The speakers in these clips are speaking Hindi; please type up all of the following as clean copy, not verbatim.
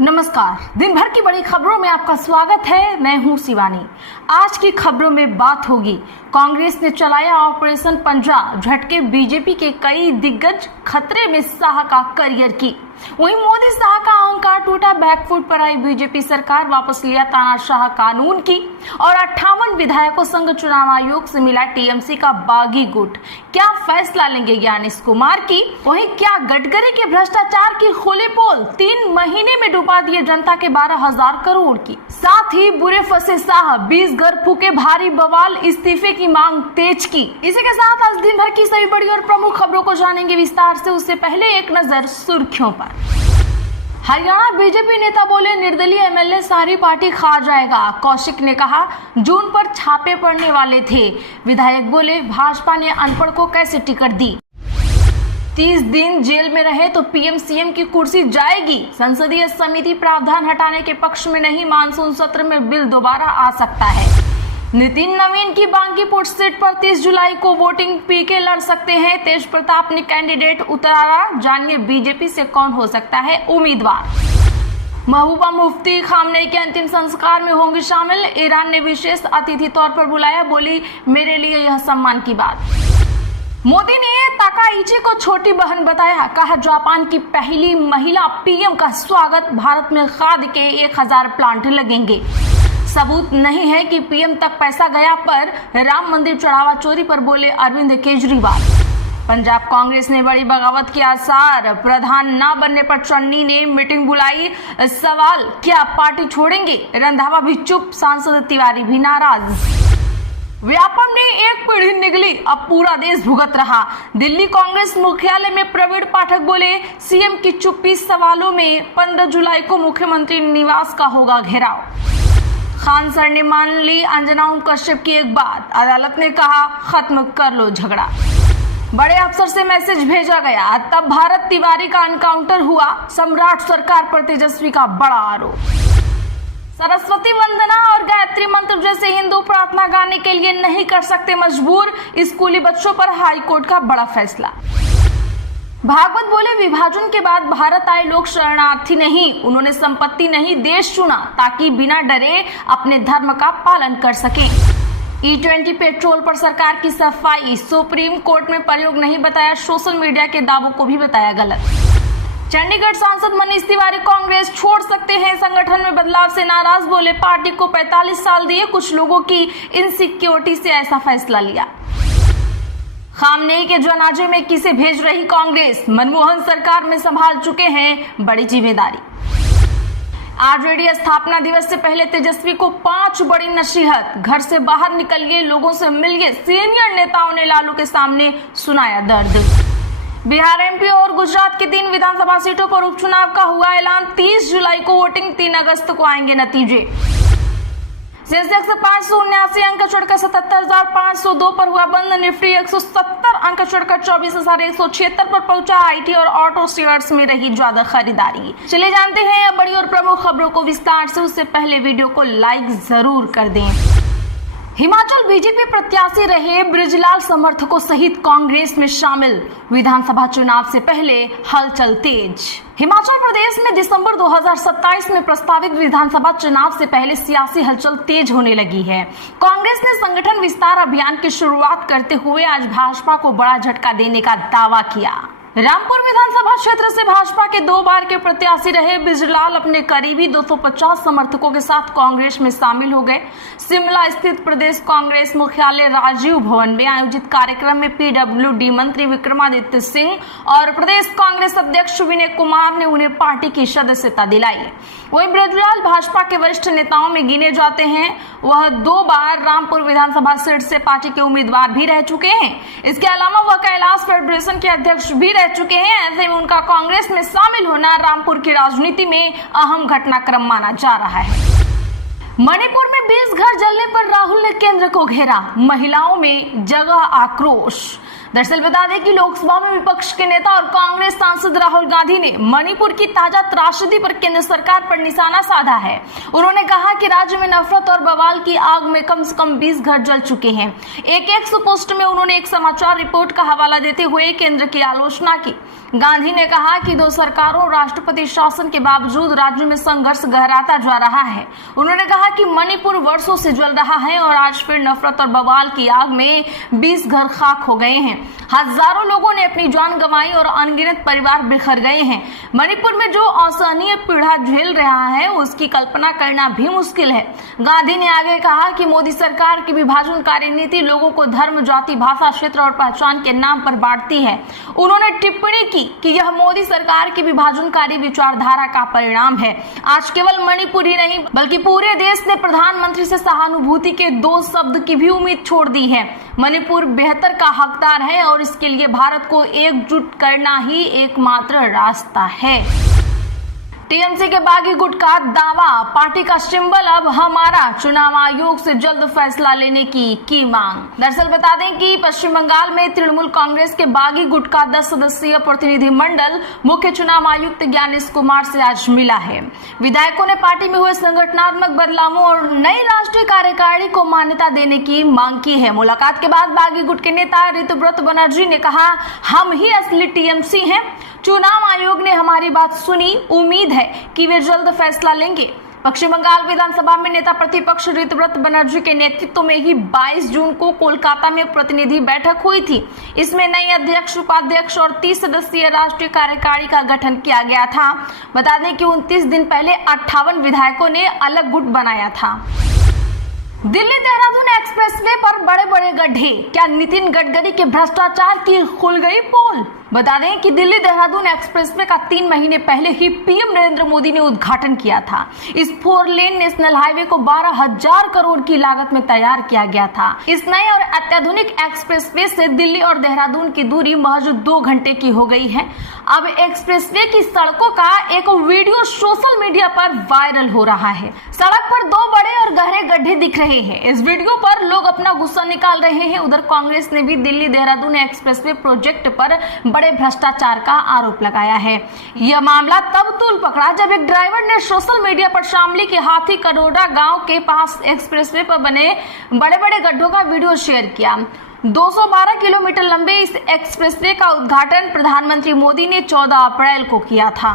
नमस्कार। दिन भर की बड़ी खबरों में आपका स्वागत है। मैं हूं शिवानी। आज की खबरों में बात होगी, कांग्रेस ने चलाया ऑपरेशन पंजाब, झटके बीजेपी के कई दिग्गज, खतरे में शाह का करियर की। वहीं मोदी शाह का अहंकार टूटा, बैकफुट पर आई बीजेपी सरकार, वापस लिया तानाशाह कानून की और 58 विधायकों संग चुनाव आयोग से मिला टीएमसी का बागी गुट। क्या फैसला लेंगे ज्ञानेश कुमार की? वहीं क्या गडकरी के भ्रष्टाचार की खुली पोल, 3 महीने में डुबा दिए जनता के 12,000 करोड़ की। साथ ही बुरे फंसे शाह, 20 घर फूके, भारी बवाल, इस्तीफे की मांग तेज की। इसी के साथ आज दिन भर की सभी बड़ी और प्रमुख खबरों को जानेंगे विस्तार से। उससे पहले एक नजर सुर्खियों पर। हरियाणा बीजेपी नेता बोले, निर्दलीय एमएलए सारी पार्टी खा जाएगा। कौशिक ने कहा, जून पर छापे पड़ने वाले थे। विधायक बोले, भाजपा ने अनपढ़ को कैसे टिकट दी। 30 दिन जेल में रहे तो पीएम सीएम की कुर्सी जाएगी। संसदीय समिति प्रावधान हटाने के पक्ष में नहीं, मानसून सत्र में बिल दोबारा आ सकता है। नितिन नवीन की बांकीपुर सीट पर 30 जुलाई को वोटिंग, पीके लड़ सकते हैं। तेज प्रताप ने कैंडिडेट उतारा, जानिए बीजेपी से कौन हो सकता है उम्मीदवार। महबूबा मुफ्ती खामनेई के अंतिम संस्कार में होंगी शामिल। ईरान ने विशेष अतिथि तौर पर बुलाया, बोली मेरे लिए यह सम्मान की बात। मोदी ने ताकाइची को छोटी बहन बताया, कहा जापान की पहली महिला पीएम का स्वागत। भारत में खाद के 1000 प्लांट लगेंगे। सबूत नहीं है कि पीएम तक पैसा गया, पर राम मंदिर चढ़ावा चोरी पर बोले अरविंद केजरीवाल। पंजाब कांग्रेस ने बड़ी बगावत के आसार, प्रधान न बनने पर चन्नी ने मीटिंग बुलाई। सवाल, क्या पार्टी छोड़ेंगे? रंधावा भी चुप, सांसद तिवारी भी नाराज। व्यापम ने एक पीढ़ी निगली, अब पूरा देश भुगत रहा। दिल्ली कांग्रेस मुख्यालय में प्रवीण पाठक बोले, सीएम की चुप्पी सवालों में। 15 जुलाई को मुख्यमंत्री निवास का होगा घेराव। खान सर ने मान ली अंजना ओम कश्यप की एक बात, अदालत ने कहा खत्म कर लो झगड़ा। बड़े अफसर से मैसेज भेजा गया, तब भारत तिवारी का एनकाउंटर हुआ। सम्राट सरकार पर तेजस्वी का बड़ा आरोप। सरस्वती वंदना और गायत्री मंत्र जैसे हिंदू प्रार्थना गाने के लिए नहीं कर सकते मजबूर, स्कूली बच्चों पर हाईकोर्ट का बड़ा फैसला। भागवत बोले, विभाजन के बाद भारत आए लोग शरणार्थी नहीं, उन्होंने संपत्ति नहीं देश चुना, ताकि बिना डरे अपने धर्म का पालन कर सकें। E20 पेट्रोल पर सरकार की सफाई, सुप्रीम कोर्ट में प्रयोग नहीं बताया, सोशल मीडिया के दावों को भी बताया गलत। चंडीगढ़ सांसद मनीष तिवारी कांग्रेस छोड़ सकते हैं, संगठन में बदलाव से नाराज, बोले पार्टी को 45 साल दिए, कुछ लोगों की इनसिक्योरिटी से ऐसा फैसला लिया। खामनेई के जनाजे में किसे भेज रही कांग्रेस? मनमोहन सरकार में संभाल चुके हैं बड़ी जिम्मेदारी। आरजेडी स्थापना दिवस से पहले तेजस्वी को 5 बड़ी नसीहत, घर से बाहर निकलिए, लोगों से मिलिए। सीनियर नेताओं ने लालू के सामने सुनाया दर्द। बिहार एमपी और गुजरात की 3 विधानसभा सीटों पर उपचुनाव का हुआ ऐलान। 30 जुलाई को वोटिंग, 3 अगस्त को आएंगे नतीजे। सेंसेक्स 579 अंक चढ़कर 77,502 पर हुआ बंद। निफ्टी 170 अंक चढ़कर 24,176 पर पहुंचा। आईटी और ऑटो शेयर्स में रही ज्यादा खरीदारी। चले जानते हैं अब बड़ी और प्रमुख खबरों को विस्तार से। उससे पहले वीडियो को लाइक जरूर कर दें। हिमाचल बीजेपी प्रत्याशी रहे बृजलाल समर्थकों सहित कांग्रेस में शामिल। विधानसभा चुनाव से पहले हलचल तेज। हिमाचल प्रदेश में दिसंबर 2027 में प्रस्तावित विधानसभा चुनाव से पहले सियासी हलचल तेज होने लगी है। कांग्रेस ने संगठन विस्तार अभियान की शुरुआत करते हुए आज भाजपा को बड़ा झटका देने का दावा किया। रामपुर विधानसभा क्षेत्र से भाजपा के 2 बार के प्रत्याशी रहे बृजलाल अपने करीबी 250 समर्थकों के साथ कांग्रेस में शामिल हो गए। शिमला स्थित प्रदेश कांग्रेस मुख्यालय राजीव भवन में आयोजित कार्यक्रम में पीडब्ल्यूडी मंत्री विक्रमादित्य सिंह और प्रदेश कांग्रेस अध्यक्ष विनय कुमार ने उन्हें पार्टी की सदस्यता दिलाई। वहीं बृजलाल भाजपा के वरिष्ठ नेताओं में गिने जाते हैं। वह 2 बार रामपुर विधानसभा सीट से पार्टी के उम्मीदवार भी रह चुके हैं। इसके अलावा वह कैलाश फेडरेशन के अध्यक्ष भी रह चुके हैं। ऐसे में उनका कांग्रेस में शामिल होना रामपुर की राजनीति में अहम घटनाक्रम माना जा रहा है। मणिपुर में 20 घर जलने पर राहुल ने केंद्र को घेरा। महिलाओं में जगह आक्रोश। दरअसल बता दें कि लोकसभा में विपक्ष के नेता और कांग्रेस सांसद राहुल गांधी ने मणिपुर की ताजा त्रासदी पर केंद्र सरकार पर निशाना साधा है। उन्होंने कहा कि राज्य में नफरत और बवाल की आग में कम से कम 20 घर जल चुके हैं। एक पोस्ट में उन्होंने एक समाचार रिपोर्ट का हवाला देते हुए केंद्र की आलोचना की। गांधी ने कहा कि 2 सरकारों और राष्ट्रपति शासन के बावजूद राज्य में संघर्ष गहराता जा रहा है। उन्होंने कहा कि मणिपुर वर्षों से जल रहा है और आज फिर नफरत और बवाल की आग में 20 घर खाक हो गए हैं। हजारों लोगों ने अपनी जान गंवाई और अनगिनत परिवार बिखर गए हैं। मणिपुर में जो असहनीय पीड़ा झेल रहा है उसकी कल्पना करना भी मुश्किल है। गांधी ने आगे कहा कि मोदी सरकार की विभाजनकारी नीति लोगों को धर्म, जाति, भाषा, क्षेत्र और पहचान के नाम पर बांटती है। उन्होंने टिप्पणी की कि यह मोदी सरकार की विभाजनकारी विचारधारा का परिणाम है। आज केवल मणिपुर ही नहीं बल्कि पूरे देश ने प्रधानमंत्री से सहानुभूति के 2 शब्द की भी उम्मीद छोड़ दी है। मणिपुर बेहतर का हकदार है और इसके लिए भारत को एकजुट करना ही एकमात्र रास्ता है। टीएमसी के बागी गुट का दावा, पार्टी का सिंबल अब हमारा, चुनाव आयोग से जल्द फैसला लेने की मांग। दरअसल बता दें कि पश्चिम बंगाल में तृणमूल कांग्रेस के बागी गुट का 10 सदस्यीय प्रतिनिधिमंडल मुख्य चुनाव आयुक्त ज्ञानेश कुमार से आज मिला है। विधायकों ने पार्टी में हुए संगठनात्मक बदलावों और नई राष्ट्रीय कार्यकारिणी को मान्यता देने की मांग की है। मुलाकात के बाद बागी गुट के नेता ऋतुव्रत बनर्जी ने कहा, हम ही असली टीएमसी हैं। चुनाव आयोग ने हमारी बात सुनी, उम्मीद है कि वे जल्द फैसला लेंगे। पश्चिम बंगाल विधानसभा में नेता प्रतिपक्ष ऋतुव्रत बनर्जी के नेतृत्व में ही 22 जून को कोलकाता में प्रतिनिधि बैठक हुई थी। इसमें नए अध्यक्ष, उपाध्यक्ष और 30 सदस्यीय राष्ट्रीय कार्यकारिणी का गठन किया गया था। बता दें कि 29 दिन पहले 58 विधायकों ने अलग गुट बनाया था। दिल्ली देहरादून एक्सप्रेसवे पर बड़े बड़े गड्ढे, क्या नितिन गडकरी के भ्रष्टाचार की खुल गई पोल। बता दें कि दिल्ली देहरादून एक्सप्रेसवे का 3 महीने पहले ही पीएम नरेंद्र मोदी ने उद्घाटन किया था। इस 4 लेन नेशनल हाईवे को 12,000 करोड़ की लागत में तैयार किया गया था। इस नए और अत्याधुनिक एक्सप्रेसवे से दिल्ली और देहरादून की दूरी महज 2 घंटे की हो गई है। अब एक्सप्रेसवे की सड़कों का एक वीडियो सोशल मीडिया पर वायरल हो रहा है। सड़क पर 2 बड़े और गहरे गड्ढे दिख रहे हैं। इस वीडियो पर लोग अपना गुस्सा निकाल रहे हैं। उधर कांग्रेस ने भी दिल्ली देहरादून एक्सप्रेसवे प्रोजेक्ट पर बड़े भ्रष्टाचार का आरोप लगाया है। यह मामला तब तूल पकड़ा जब एक ड्राइवर ने सोशल मीडिया पर शामली के हाथी करोड़ा गांव के पास एक्सप्रेसवे पर बने बड़े बड़े गड्ढों का वीडियो शेयर किया। 212 किलोमीटर लंबे इस एक्सप्रेसवे का उद्घाटन प्रधानमंत्री मोदी ने 14 अप्रैल को किया था।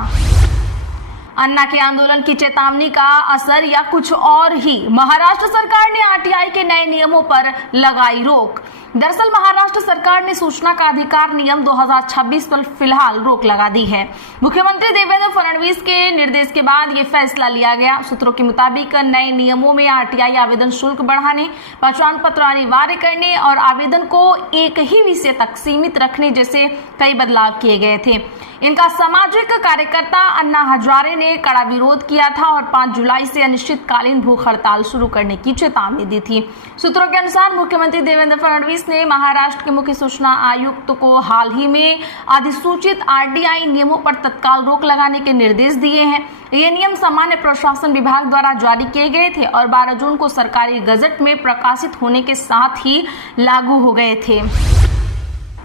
अन्ना के आंदोलन की चेतावनी का असर या कुछ और ही, महाराष्ट्र सरकार ने आरटीआई के नए नियमों पर लगाई रोक। दरअसल महाराष्ट्र सरकार ने सूचना का अधिकार नियम 2026 पर फिलहाल रोक लगा दी है। मुख्यमंत्री देवेंद्र फडणवीस के निर्देश के बाद ये फैसला लिया गया। सूत्रों के मुताबिक नए नियमों में आरटीआई आवेदन शुल्क बढ़ाने, पहचान पत्र अनिवार्य करने और आवेदन को एक ही विषय तक सीमित रखने जैसे कई बदलाव किए गए थे। इनका सामाजिक कार्यकर्ता अन्ना हजारे ने कड़ा विरोध किया था और 5 जुलाई से अनिश्चितकालीन भूख हड़ताल शुरू करने की चेतावनी दी थी। सूत्रों के अनुसार मुख्यमंत्री देवेंद्र फडणवीस ने महाराष्ट्र के मुख्य सूचना आयुक्त को हाल ही में अधिसूचित आरटीआई नियमों पर तत्काल रोक लगाने के निर्देश दिए हैं। ये नियम सामान्य प्रशासन विभाग द्वारा जारी किए गए थे और 12 जून को सरकारी गजट में प्रकाशित होने के साथ ही लागू हो गए थे।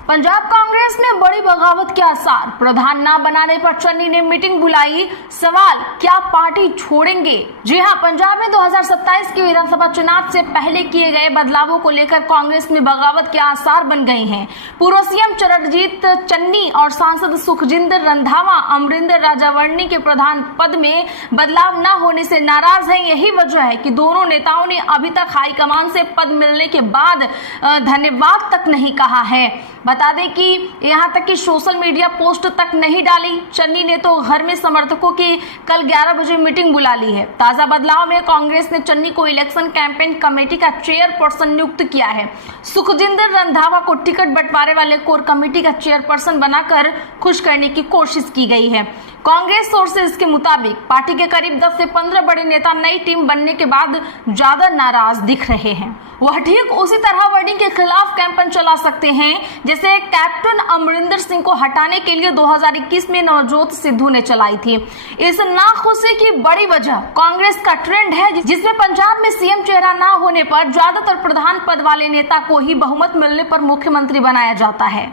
पंजाब कांग्रेस में बड़ी बगावत के आसार, प्रधान न बनाने पर चन्नी ने मीटिंग बुलाई। सवाल, क्या पार्टी छोड़ेंगे? जी हां, पंजाब में 2027 के विधानसभा चुनाव से पहले किए गए बदलावों को लेकर कांग्रेस में बगावत के आसार बन गए हैं। पूर्व सीएम चरणजीत चन्नी और सांसद सुखजिंदर रंधावा अमरिंदर राजावरणी के प्रधान पद में बदलाव न होने से नाराज हैं। यही वजह है कि दोनों नेताओं ने अभी तक हाईकमान से पद मिलने के बाद धन्यवाद तक नहीं कहा है। बता दें कि यहां तक कि सोशल मीडिया पोस्ट तक नहीं डाली। चन्नी ने तो घर में समर्थकों की कल 11 बजे मीटिंग बुला ली है। ताजा बदलाव में कांग्रेस ने चन्नी को इलेक्शन कैंपेन कमेटी का चेयरपर्सन नियुक्त किया है। सुखजिंदर रंधावा को टिकट बंटवारे वाले कोर कमेटी का चेयरपर्सन बनाकर खुश करने की कोशिश की गई है। कांग्रेस सोर्सेज के मुताबिक पार्टी के करीब 10 से 15 बड़े नेता नई टीम बनने के बाद ज्यादा नाराज दिख रहे हैं। वह ठीक उसी तरह वर्डिंग के खिलाफ कैंपेन चला सकते हैं जैसे जैसे कैप्टन अमरिंदर सिंह को हटाने के लिए 2021 में नवजोत सिद्धू ने चलाई थी। इस नाखुशी की बड़ी वजह कांग्रेस का ट्रेंड है, जिसमें पंजाब में सीएम चेहरा न होने पर ज्यादातर प्रधान पद वाले नेता को ही बहुमत मिलने पर मुख्यमंत्री बनाया जाता है।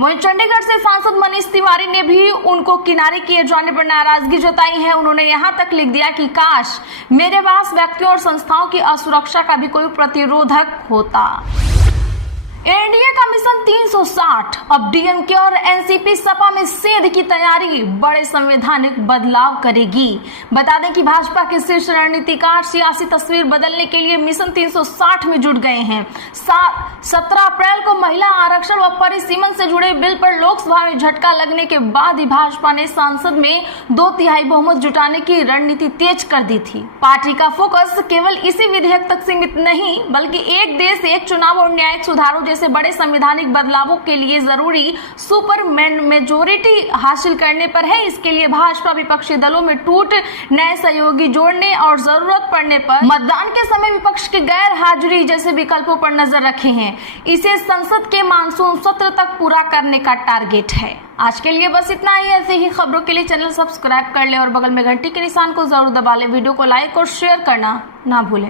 वहीं चंडीगढ़ से सांसद मनीष तिवारी ने भी उनको किनारे किए जाने पर नाराजगी जताई है। उन्होंने यहां तक लिख दिया कि काश मेरे पास व्यक्तियों और संस्थाओं की असुरक्षा का भी कोई प्रतिरोधक होता। एनडीए का मिशन 360 अब डीएमके और एनसीपी सपा में सेंध की तैयारी बड़े संवैधानिक बदलाव करेगी। बता दें कि भाजपा के शीर्ष रणनीतिकार सियासी तस्वीर बदलने के लिए मिशन 360 में जुट गए हैं। 17 अप्रैल को महिला आरक्षण व परिसीमन से जुड़े बिल पर लोकसभा में झटका लगने के बाद ही भाजपा ने संसद में 2/3 बहुमत जुटाने की रणनीति तेज कर दी थी। पार्टी का फोकस केवल इसी विधेयक तक सीमित नहीं, बल्कि एक देश एक चुनाव और न्यायिक सुधारों जैसे बड़े संवैधानिक बदलावों के लिए जरूरी सुपर मेजोरिटी हासिल करने पर है। इसके लिए भाजपा विपक्षी दलों में टूट, नए सहयोगी जोड़ने और जरूरत पड़ने पर मतदान के समय विपक्ष की गैर हाजिरी जैसे विकल्पों पर नजर रखे हैं। इसे संसद के मानसून सत्र तक पूरा करने का टारगेट है। आज के लिए बस इतना ही। ऐसे ही खबरों के लिए चैनल सब्सक्राइब कर लें और बगल में घंटी के निशान को जरूर दबा लें। वीडियो को लाइक और शेयर करना ना भूलें।